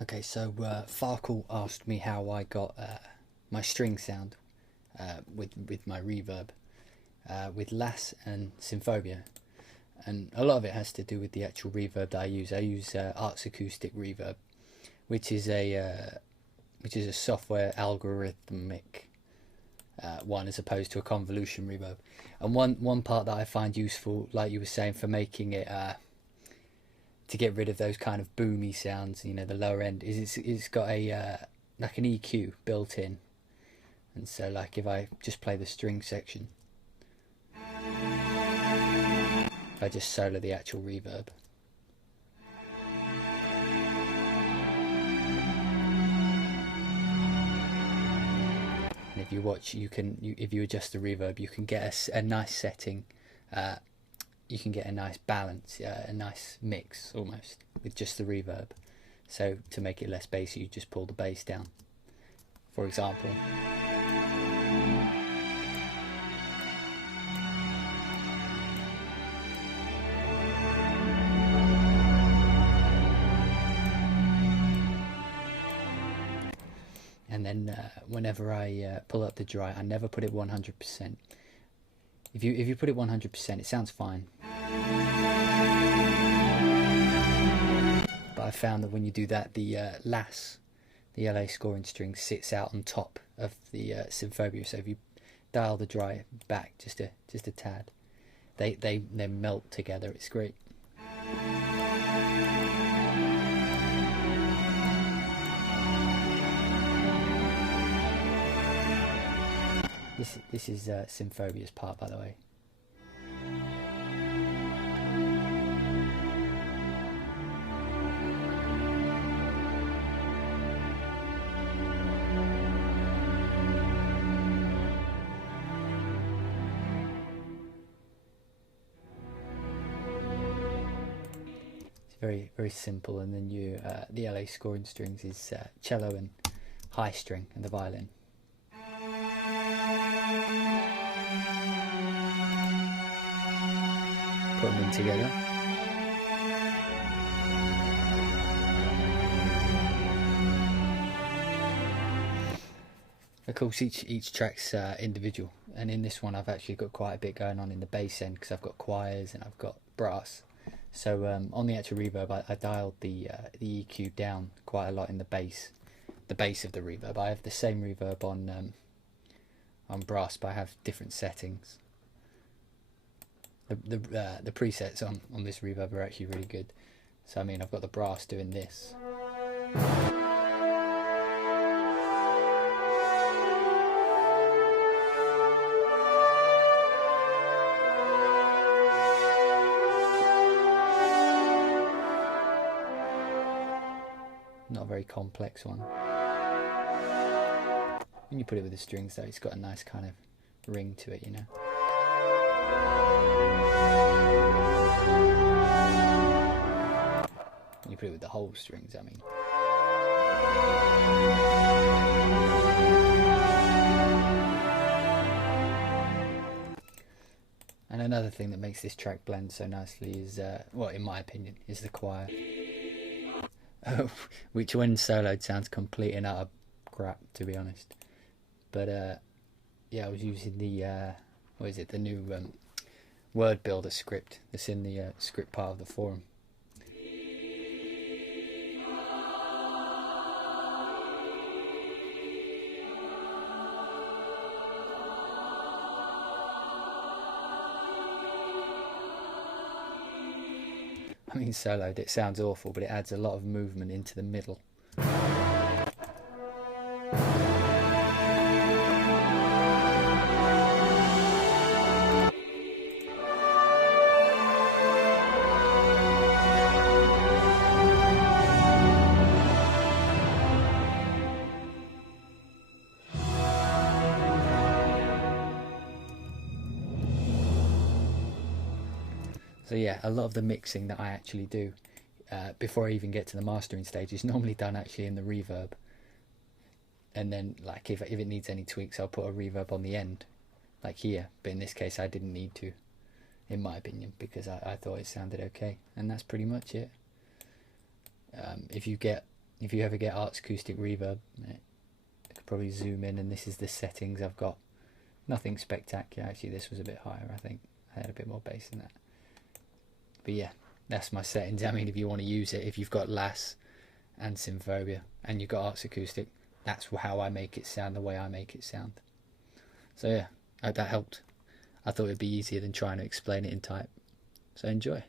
Okay, so Farkle asked me how I got my string sound with my reverb with LASS and Symphobia, and a lot of it has to do with the actual reverb that I use. I use Arts Acoustic Reverb, which is a software algorithmic one as opposed to a convolution reverb. And one part that I find useful, like you were saying, for making it to get rid of those kind of boomy sounds, you know, the lower end, is it's got a like an EQ built in. And so like if I just play the string section, if I just solo the actual reverb, and if you watch, if you adjust the reverb, you can get a nice setting. You can get a nice balance, a nice mix almost with just the reverb. So to make it less bassy, you just pull the bass down, for example. And then whenever I pull up the dry, I never put it 100%. If you put it 100%, it sounds fine. But I found that when you do that, the LASS, the LA scoring string, sits out on top of the Symphobia. So if you dial the dry back just a tad, they melt together. It's great. This is Symphobia's part, by the way. It's very simple, and then the LA scoring strings is cello and high string and the violin. Put them in together. Of course, each track's individual, and in this one I've actually got quite a bit going on in the bass end because I've got choirs and I've got brass. So on the actual reverb, I dialed the EQ down quite a lot in the bass of the reverb. I have the same reverb on brass, but I have different settings. The presets on this reverb are actually really good. So I mean, I've got the brass doing this. Not a very complex one. When you put it with the strings though, it's got a nice kind of ring to it, you know. When you put it with the whole strings, I mean. And another thing that makes this track blend so nicely is, well, in my opinion, is the choir. Which when soloed sounds complete and utter crap, to be honest. But yeah, I was using the what is it, the new word builder script that's in the script part of the forum. I mean, soloed, it sounds awful, but it adds a lot of movement into the middle. So yeah, a lot of the mixing that I actually do before I even get to the mastering stage is normally done actually in the reverb. And then like if it needs any tweaks, I'll put a reverb on the end, like here. But in this case I didn't need to, in my opinion, because I thought it sounded okay. And that's pretty much it. If you get if you ever get Arts Acoustic Reverb, I could probably zoom in, and this is the settings I've got. Nothing spectacular, actually. This was a bit higher, I think. I had a bit more bass in that. But yeah, that's my settings. I mean, if you want to use it, if you've got LASS and Symphobia and you've got Arts Acoustic, that's how I make it sound, the way I make it sound. So yeah, I hope that helped. I thought it'd be easier than trying to explain it in type. So enjoy.